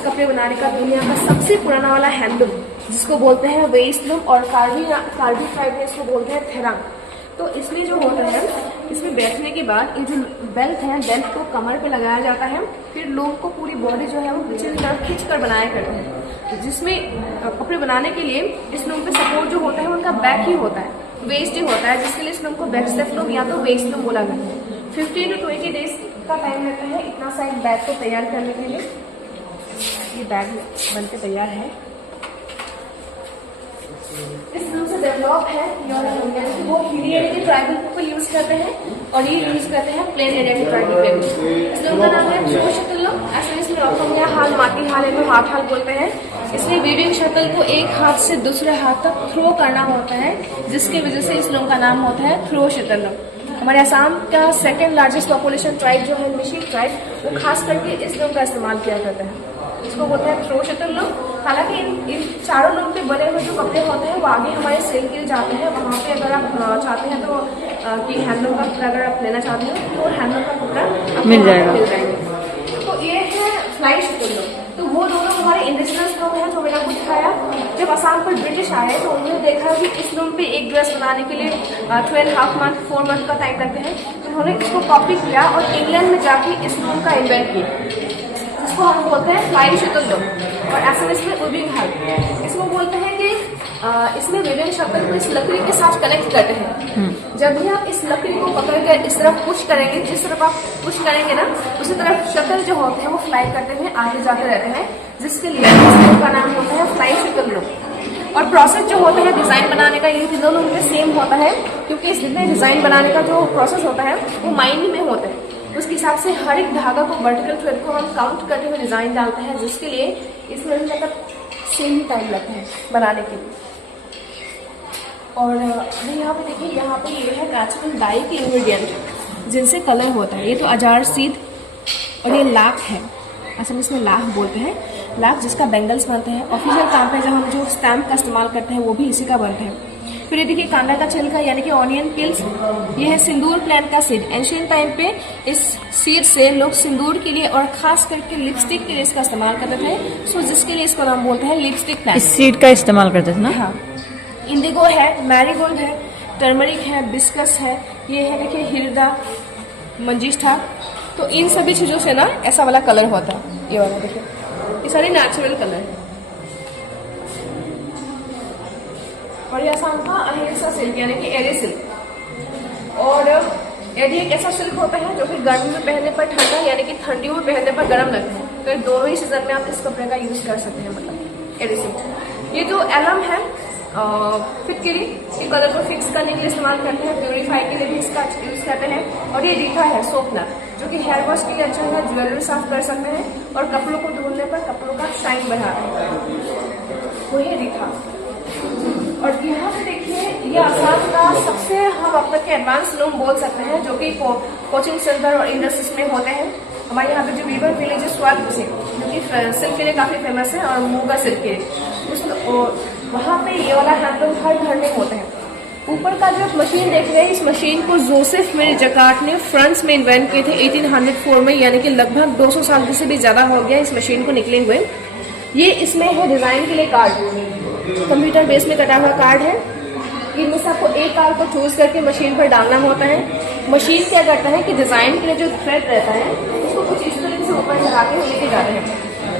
से कपड़े बनाने का दुनिया का सबसे पुराना वाला हैंडलूम, जिसको बोलते हैं वेस्टलूम, और कार्बी ट्राइब में इसको बोलते हैं थेरांग। तो इसमें जो होता है, इसमें बैठने के बाद ये जो बेल्ट है, बेल्ट को कमर पे लगाया जाता है, फिर लोग को पूरी बॉडी जो है वो पीछे की तरफ खींच कर बनाया करते हैं। जिसमें कपड़े बनाने के लिए इस लोग पे सपोर्ट जो होता है उनका बैक ही होता है, वेस्ट ही होता है, जिसके लिए इस लोग को बैक स्टेप लोग या तो वेस्ट लोग बोला जाता है। 15 to 20 डेज का टाइम लगता है इतना सा एक बैग को तैयार करने के लिए। ये बैग बनके तैयार है, इस तरह से डेवलप है। वो हिली एरिया के ट्राइबल पीपल यूज करते हैं और ये यूज करते हैं प्लेन एरिया के ट्राइबल पीपल। इस लोगों का नाम है थ्रो शटल। ऐसे इसमें रखा हाल माटी हाल है तो हाथ हाल बोलते हैं। इसलिए वीविंग शटल को एक हाथ से दूसरे हाथ तक थ्रो करना होता है, जिसकी वजह से इस लोगों का नाम होता है थ्रो शटल। हमारे आसाम का सेकेंड लार्जेस्ट पॉपुलेशन ट्राइब जो है मिशी ट्राइब, वो खास करके इस लोग का इस्तेमाल किया करता है, इसको बोलते हैं थ्रो शटल लोग। हालांकि इन चारों लोग के बने हुए जो कपड़े होते हैं वो आगे हमारे सेल के लिए जाते हैं। वहाँ पे अगर आप चाहते हैं तो कि हैंडलूम का कपड़ा अगर आप लेना चाहते हैं तो हैंडलूम का कपड़ा मिल जाएगा। तो ये है फ्लाई शटल लोग। तो वो दोनों हमारे इंडिजिनस लोग हैं जो मैंने आपको दिखाया। जब आसाम पर ब्रिटिश आए तो उन्होंने देखा कि इस लोग पे एक ड्रेस बनाने के लिए 12.5 month 4 month का टाइम लगते हैं। तो उन्होंने इसको कॉपी किया और इंग्लैंड में जाके इस लोग का इन्वेंट किया, जिसको हम बोलते हैं फ्लाई शटल लोग। और एसएमएस में विविंग हल, इसको बोलते हैं कि इसमें विविंग शटल को इस लकड़ी के साथ कनेक्ट करते हैं। जब भी आप इस लकड़ी को पकड़ कर इस तरफ पुश करेंगे, जिस तरफ आप पुश करेंगे ना, उसी तरफ शटल जो होते हैं वो फ्लाई करते हुए आगे जाते रहते हैं, जिसके लिए इसका नाम होता है फ्लाई शटल लोग। और प्रोसेस जो होता है डिजाइन बनाने का, ये तीनों लोगों में सेम होता है, क्योंकि इस डिजाइन बनाने का जो प्रोसेस होता है वो माइंड में होता है। उसके हिसाब से हर एक धागा को, वर्टिकल थ्रेड को हम काउंट करते हुए डिजाइन डालते हैं, जिसके लिए इसमें मतलब सेम ही टाइम लगता है बनाने के लिए। और अभी यहाँ पे देखिए, यहाँ पे ये है नेचुरल डाई के इंग्रेडिएंट जिनसे कलर होता है। ये तो अजार सीड और ये लाख है, असल में इसमें लाख बोलते हैं, लाख जिसका बेंगल्स बनते हैं। ऑफिशियल काम पे जब हम जो स्टैम्प का इस्तेमाल करते हैं वो भी इसी का बनता है। फिर ये देखिए कांदा का छिलका यानी कि ऑनियन पिल्स, ये है सिंदूर प्लांट का सीड। एंशियंट टाइम पे इस सीड से लोग सिंदूर के लिए और खास करके लिपस्टिक के लिए इसका इस्तेमाल करते थे, सो जिसके लिए इसका नाम बोलते हैं लिपस्टिक प्लांट। इस सीड का इस्तेमाल करते थे ना? हाँ, इंडिगो है, मैरीगोल्ड है, टर्मरिक है, बिस्कस है, ये है देखिए हिरदा, मंजिष्ठा। तो इन सभी चीजों से ना ऐसा वाला कलर होता है, ये वाला देखिए, ये सारे नेचुरल कलर है। और ये आसाम का अहिंसा सिल्क यानी कि एरी सिल्क। और एरी एक ऐसा सिल्क होता है जो कि गर्मी में पहनने पर ठंडा यानी कि ठंडियों में पहनने पर गर्म लगता है। तो दोनों ही सीजन में आप इस कपड़े का यूज कर सकते हैं, मतलब एरी सिल्क। ये जो एलम है फिटकरी, ये कलर को फिक्स करने के लिए इस्तेमाल करते हैं, प्योरीफाई के लिए भी इसका यूज करते हैं। और ये रीठा है सोपनर, जो कि हेयर वॉश के लिए अच्छा है, ज्वेलरी साफ कर सकते हैं और कपड़ों को धुलने पर कपड़ों का शाइन बढ़ाते हैं, वही रीठा। और यहाँ पे देखिए, ये आसाम का सबसे हम अब तक के एडवांस लूम बोल सकते हैं, जो कि कोचिंग सेंटर और इंडस्ट्रीज में होते हैं। हमारे यहाँ पे जो वीवर विलेज है स्वाद सिल्क, जो कि सिल्क के लिए काफी फेमस है, और मूंगा सिल्क के वहाँ पे ये वाला हैंडलूम हर घर में होता है। ऊपर का जो मशीन देख रहे हैं, इस मशीन को जोसेफ मेरी जकार्ट ने फ्रांस में इन्वेंट किए थे 1804 में, यानी कि लगभग 200 साल से भी ज्यादा हो गया इस मशीन को निकले हुए। ये इसमें है डिजाइन के लिए कार्ड, कंप्यूटर बेस में कटा हुआ कार्ड है। इनमें से आपको एक कार्ड को चूज करके मशीन पर डालना होता है। मशीन क्या करता है कि डिजाइन के लिए जो थ्रेड रहता है उसको कुछ इस तरीके से ऊपर चढ़ा के लेके जाते हैं।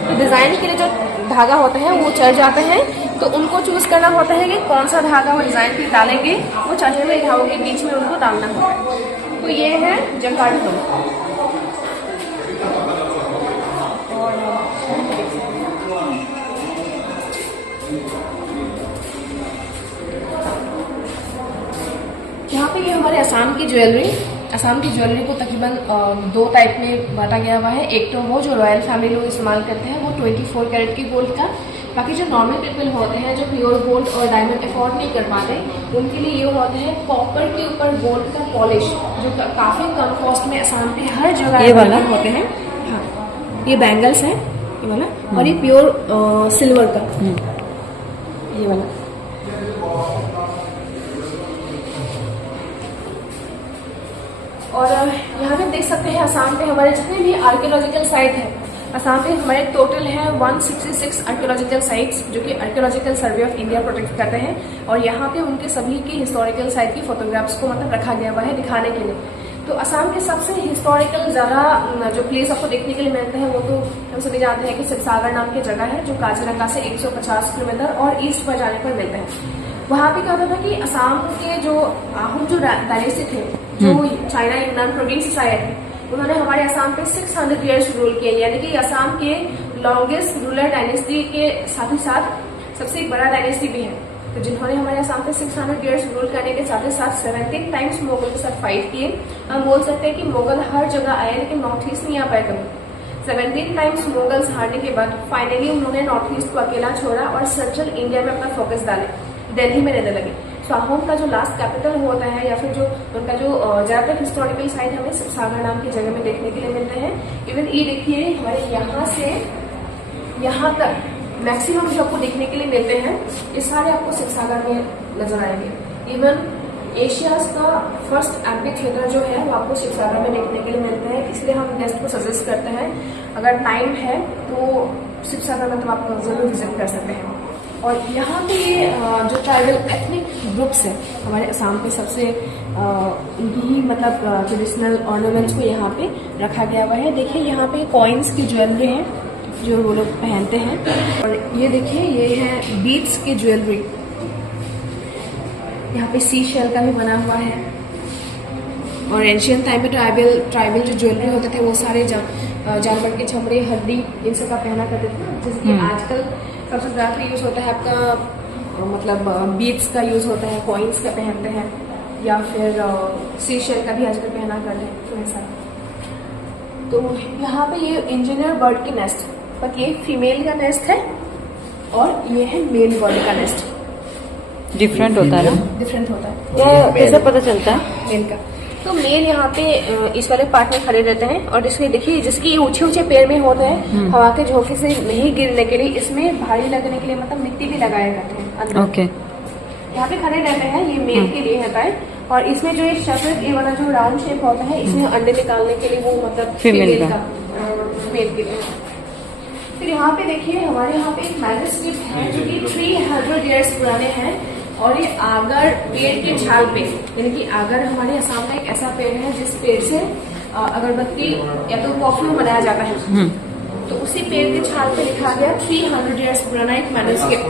तो डिजाइन के लिए जो धागा होता है वो चढ़ जाते हैं, तो उनको चूज करना होता है कि कौन सा धागा वो डिजाइन पे डालेंगे, वो चढ़े हुए धागों के बीच में उनको डालना होता है। तो ये है जकार्ड लूम। यहाँ पे ये हमारे आसाम की ज्वेलरी। आसाम की ज्वेलरी को तकरीबन 2 टाइप में बांटा गया हुआ है। एक तो वो जो रॉयल फैमिली लोग इस्तेमाल करते हैं वो 24 कैरेट की गोल्ड का। बाकी जो नॉर्मल पीपल होते हैं जो प्योर गोल्ड और डायमंड अफोर्ड नहीं कर पाते, उनके लिए ये होते हैं कॉपर के ऊपर गोल्ड का पॉलिश, जो काफी कम कॉस्ट में आसाम पे हर जगह ये वाला होते हैं। हाँ, ये बैंगल्स है ये वाला, और ये प्योर सिल्वर का ये वाला। और यहाँ पे देख सकते हैं आसाम पे हमारे जितने भी आर्कियोलॉजिकल साइट है असम में हमारे टोटल है 166 आर्कियोलॉजिकल साइट्स जो कि archaeological survey of India protect करते हैं और यहाँ पे उनके सभी के हिस्टोरिकल साइट की फोटोग्राफ्स को मतलब रखा गया हुआ है दिखाने के लिए। तो असम के सबसे हिस्टोरिकल ज़्यादा जो प्लेस आपको देखने के लिए मिलते हैं वो तो हम सभी जानते हैं कि शिवसागर नाम की जगह है जो काजीरंगा से 150 किलोमीटर और ईस्ट पर जाने पर मिलते हैं। वहाँ पे क्या होता था कि असम के जो आहूम जो डायनेस्टी थे जो चाइना यूनान प्रोविंस से आए थे उन्होंने हमारे असम पे 600 ईयर्स रूल किए, यानी कि असम के लॉन्गेस्ट रूलर डायनेस्टी के साथ ही साथ सबसे बड़ा डायनेस्टी भी है। तो जिन्होंने हमारे असम पे 600 ईयर्स रूल करने के साथ ही साथ 17 टाइम्स मुगल के साथ फाइट किए। हम बोल सकते हैं कि मुगल हर जगह आए लेकिन नॉर्थ ईस्ट नहीं आ पाए कभी। 17 टाइम्स मुगल्स हारने के बाद फाइनली उन्होंने नॉर्थ ईस्ट को अकेला छोड़ा और सेंट्रल इंडिया में अपना फोकस डाले, दिल्ली में रहने लगे। सो आहूम का जो लास्ट कैपिटल होता है या फिर जो उनका जो ज्यादातर हिस्टोरिकल साइट हमें शिवसागर नाम की जगह में देखने के लिए मिलते हैं। इवन ये देखिए हमारे यहाँ से यहाँ तक मैक्सिमम जो आपको देखने के लिए मिलते हैं ये सारे आपको शिवसागर में नजर आएंगे। इवन एशियाज का फर्स्ट एम्पी थिएटर जो है वो आपको शिवसागर में देखने के लिए मिलते हैं, इसलिए हम गेस्ट को सजेस्ट करते हैं अगर टाइम है तो शिवसागर में तो आप जरूर विजिट कर सकते हैं। और यहाँ पे जो ट्राइबल एथनिक ग्रुप्स है हमारे असम पे सबसे उनकी ही मतलब ट्रेडिशनल ऑर्नामेंट्स को यहाँ पे रखा गया हुआ है। देखिए यहाँ पे कॉइन्स की ज्वेलरी है जो वो लोग पहनते हैं और ये देखिए ये है बीड्स की ज्वेलरी, यहाँ पे सी शेल का भी बना हुआ है। और एंशियंट टाइम में ट्राइबल जो ज्वेलरी होते थे वो सारे जानवर के चमड़े हड्डी इन सब का पहना करते थे। जैसे कि आजकल सबसे ज़्यादा यूज होता है आपका मतलब बीड्स का यूज होता है, कॉइन्स का पहनते हैं या फिर सी शेल का भी आजकल पहना करते हैं तो ऐसा। तो यहाँ पे ये इंजीनियर बर्ड की नेस्ट, बट ये फीमेल का नेस्ट है और ये है मेल बर्ड का नेस्ट। डिफरेंट होता है ना? डिफरेंट होता है। वो कैसे पता चलता है मेल का? तो मेल यहाँ पे इस वाले पार्ट में खड़े रहते हैं और इसमें देखिए जिसकी ऊंचे ऊंचे पेड़ में होते हैं हवा के झोंके से नहीं गिरने के लिए इसमें भारी लगने के लिए मतलब मिट्टी भी लगाए जाते हैं अंदर। ओके। यहाँ पे खड़े रहते हैं, ये मेल के लिए होता है। और इसमें जो ये शफेद ये वाला जो राउंड शेप होता है इसमें अंडे निकालने के लिए वो मतलब फीमेल का मेल के लिए। फिर यहाँ पे देखिए हमारे यहाँ पे एक मैन्युस्क्रिप्ट है जो कि 300 ईयर्स पुराने हैं और ये आगर पेड़ के छाल पे, यानी कि आगर हमारे असम का एक ऐसा पेड़ है जिस पेड़ से अगरबत्ती या तो परफ्यूम बनाया जाता है। तो उसी पेड़ के छाल पे लिखा गया 300 ईयर्स पुराना एक मैन्युस्क्रिप्ट।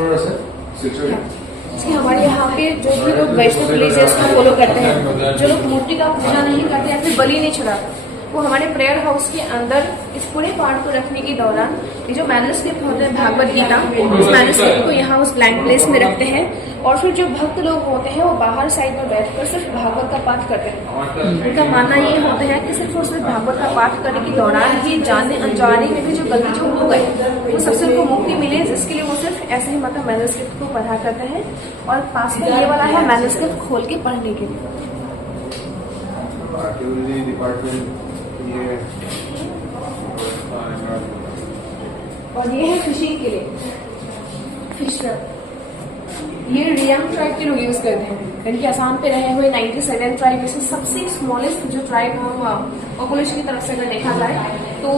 इसके हमारे यहाँ पे जो भी लोग वैष्णव रिलीजियस को फॉलो करते हैं, जो लोग मूर्ति का पूजा नहीं करते या फिर बलि नहीं चढ़ाते, वो हमारे प्रेयर हाउस के अंदर इस पूरे पार्ट को रखने के दौरान ये जो मैन्युस्क्रिप्ट होते हैं भागवत गीता, उस मैन्युस्क्रिप्ट को यहाँ उस ब्लैंक प्लेस में रखते हैं और फिर जो भक्त लोग होते हैं वो बाहर साइड में बैठकर सिर्फ भागवत का पाठ करते हैं। उनका मानना ये होता है कि सिर्फ उसमें भागवत का पाठ करने के दौरान ही जाने अनजाने में भी जो गलती जो हो गए वो सबसे उनको मुक्ति मिले, जिसके लिए वो सिर्फ ऐसे ही मतलब मैन्युस्क्रिप्ट को पढ़ा करते हैं। और पास में ये वाला है मैन्युस्क्रिप्ट खोल के पढ़ने के लिए। और ये है फिशिंग के लिए फिशर, ये रियांग ट्राइब के लोग यूज करते हैं, यानी कि असम पे रहे हुए 97 ट्राइब में से सबसे स्मॉलेस्ट जो ट्राइब हम पॉपुलेशन की तरफ से अगर देखा जाए तो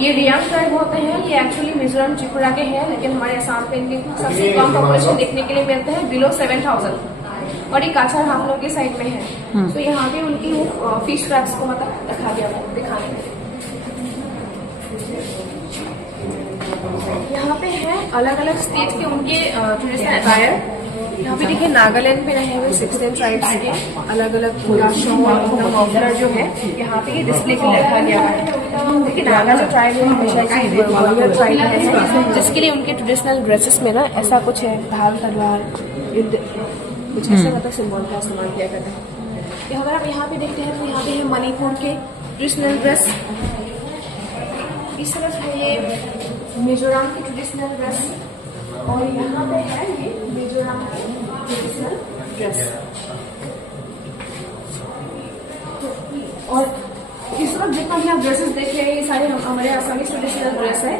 ये रियांग ट्राइब होते हैं। ये एक्चुअली मिजोरम त्रिपुरा के हैं लेकिन हमारे असम पे इनके सबसे कम पॉपुलेशन देखने के लिए मिलते हैं, बिलो 7000। और ये काछार हम लोग के साइड में है। तो यहाँ पे उनकी वो फिश ट्रैप्स को मतलब रखा गया है दिखाने के लिए। यहाँ पे है अलग अलग स्टेट के उनके ट्रेडिशनल अटायर। यहाँ पे देखिए नागालैंड में रहे हुए 16 ट्राइब्स के अलग अलग पूरा शॉल मॉफलर जो है यहाँ पे ये डिस्प्ले के लिए रखा गया है। देखिए नागा जो ट्राइब है हमेशा वॉरियर ट्राइब है जिसके लिए उनके ट्रेडिशनल ड्रेसेस में ना ऐसा कुछ है, ढाल तलवार कुछ ऐसा मतलब सिंबल का इस्तेमाल किया करते हैं। अगर आप यहाँ पे देखते हैं तो यहाँ पे है मणिपुर के ट्रेडिशनल ड्रेस, इस तरफ है ये मिजोरम की ट्रेडिशनल ड्रेस और यहाँ पे है ये मिजोरम की ट्रेडिशनल ड्रेस। और इस वक्त जितना भी आप ड्रेसेस देख रहे हैं ये सारे हमारे आसामी ट्रेडिशनल ड्रेस है,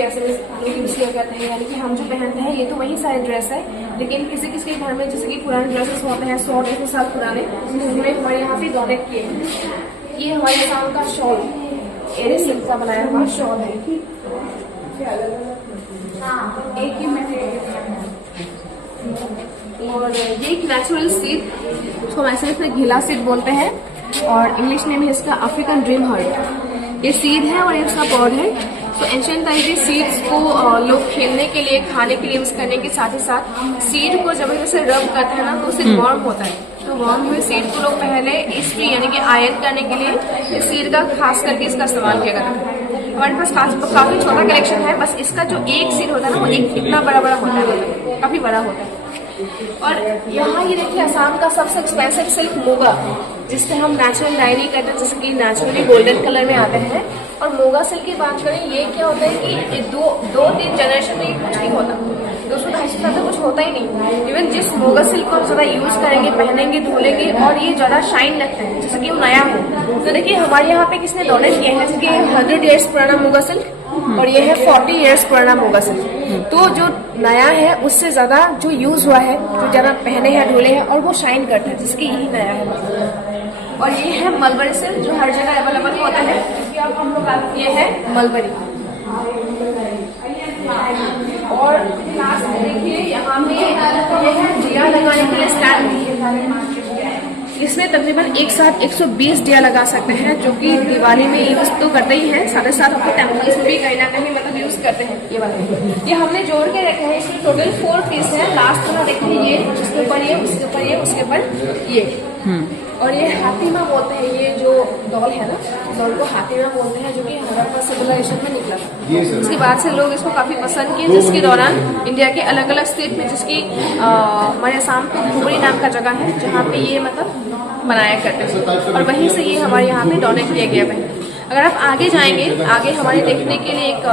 ऐसे लोग यूज किया करते हैं, यानी कि हम जो पहनते हैं ये तो वही सारे ड्रेस है। लेकिन किसी किसी के घर में जैसे कि पुराने ड्रेसेस होते हैं 100-150 साल पुराने, उन्होंने हमारे यहाँ पे डोनेट किए हैं। ये हमारे आसाम का शॉल एरे सिल्क का बनाया हुआ शॉल है। एक ही और ये एक नेचुरल सीड, उसको वैसे इसमें घिला सीड बोलते हैं और इंग्लिश नेम है इसका अफ्रीकन ड्रीम हार्ट। ये सीड है और ये उसका पॉड है। तो एंशिएंट टाइम में सीड्स को लोग खेलने के लिए, खाने के लिए यूज करने के साथ ही साथ सीड को जब जैसे रब करते हैं ना तो उससे वार्म होता है। तो वार्म हुए सीड को लोग पहले इस्त्री यानी कि आयरन करने के लिए इस सीड का खास करके इसका इस्तेमाल किया करते हैं। हमारे पास काफी छोटा कलेक्शन है, बस इसका जो एक सीड होता है ना वो एक इतना बड़ा बड़ा होता है, मतलब काफी बड़ा होता है। और यहाँ ये देखिए असम का सबसे एक्सपेंसिव सिल्क मोगा, जिससे हम नेचुरल डायरी कहते हैं, जैसे कि नेचुरली गोल्डन कलर में आते हैं। और मोगा सिल्क की बात करें, ये क्या होता है कि दो तीन जनरेशन में कुछ नहीं होता, 200-250 साल तक कुछ होता ही नहीं। इवन जिस मोगा सिल्क को हम ज्यादा यूज करेंगे, पहनेंगे, धोलेंगे और ये ज्यादा शाइन लगता है जैसे कि वो नया हो। तो देखिए हमारे यहाँ पे किसने डोनेट किया है, जैसे कि 100 ईयर्स पुराना मोगा सिल्क और ये है 40 ईयर्स पुराना मोगा सिल्क। तो जो नया है उससे ज्यादा जो यूज हुआ है, जो ज्यादा पहने हैं, धोले हैं और वो शाइन करता है, जिसकी यही नया है। और ये है मलबरी सिल्क, जो हर जगह अवेलेबल होता है। ये है मलबरी। और लास्ट देखिए यहाँ पे ये है दिया लगाने के लिए स्टैंड। इसमें तकरीबन एक साथ 120 दिया लगा सकते हैं, जो कि दिवाली में यूज तो करते ही हैं, साथ ही साथ अपने टेम्पल्स में भी कहीं ना कहीं मतलब यूज करते हैं। ये वाले ये हमने जोड़ के रखे हैं, इसमें टोटल 4 पीस है। लास्ट वाला देखिए ये, उसके ऊपर ये, उसके ऊपर ये, उसके ऊपर ये। और ये हातिमा बोलते हैं, ये जो डॉल है ना, डॉल को हातिमा बोलते हैं, जो कि हड़प्पा सिविलाइजेशन में निकला था। उसके बाद से लोग इसको काफी पसंद किए, जिसके दौरान इंडिया के अलग अलग स्टेट में, जिसकी हमारे आसाम में धुबरी नाम का जगह है, जहाँ पे ये मतलब बनाया करते थे और वहीं से ये हमारे यहाँ पे डोनेट किया गया है। अगर आप आगे जाएंगे, आगे हमारे देखने के लिए एक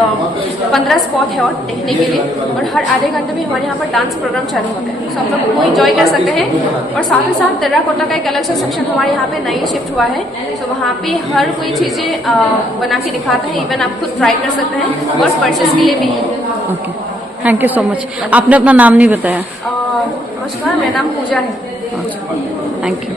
15 स्पॉट है और देखने के लिए, और हर आधे घंटे में हमारे यहाँ पर डांस प्रोग्राम चालू होता है, तो आप लोग वो एंजॉय कर सकते हैं। और साथ ही साथ टेराकोटा का एक अलग सा सेक्शन हमारे यहाँ पे नई शिफ्ट हुआ है, तो वहाँ पे हर कोई चीजें बना के दिखाता है, इवन आप खुद ट्राई कर सकते हैं और परचेज के लिए भी है। Okay, thank you so much. आपने अपना नाम नहीं बताया। नमस्कार, मेरा नाम पूजा है। Thank you.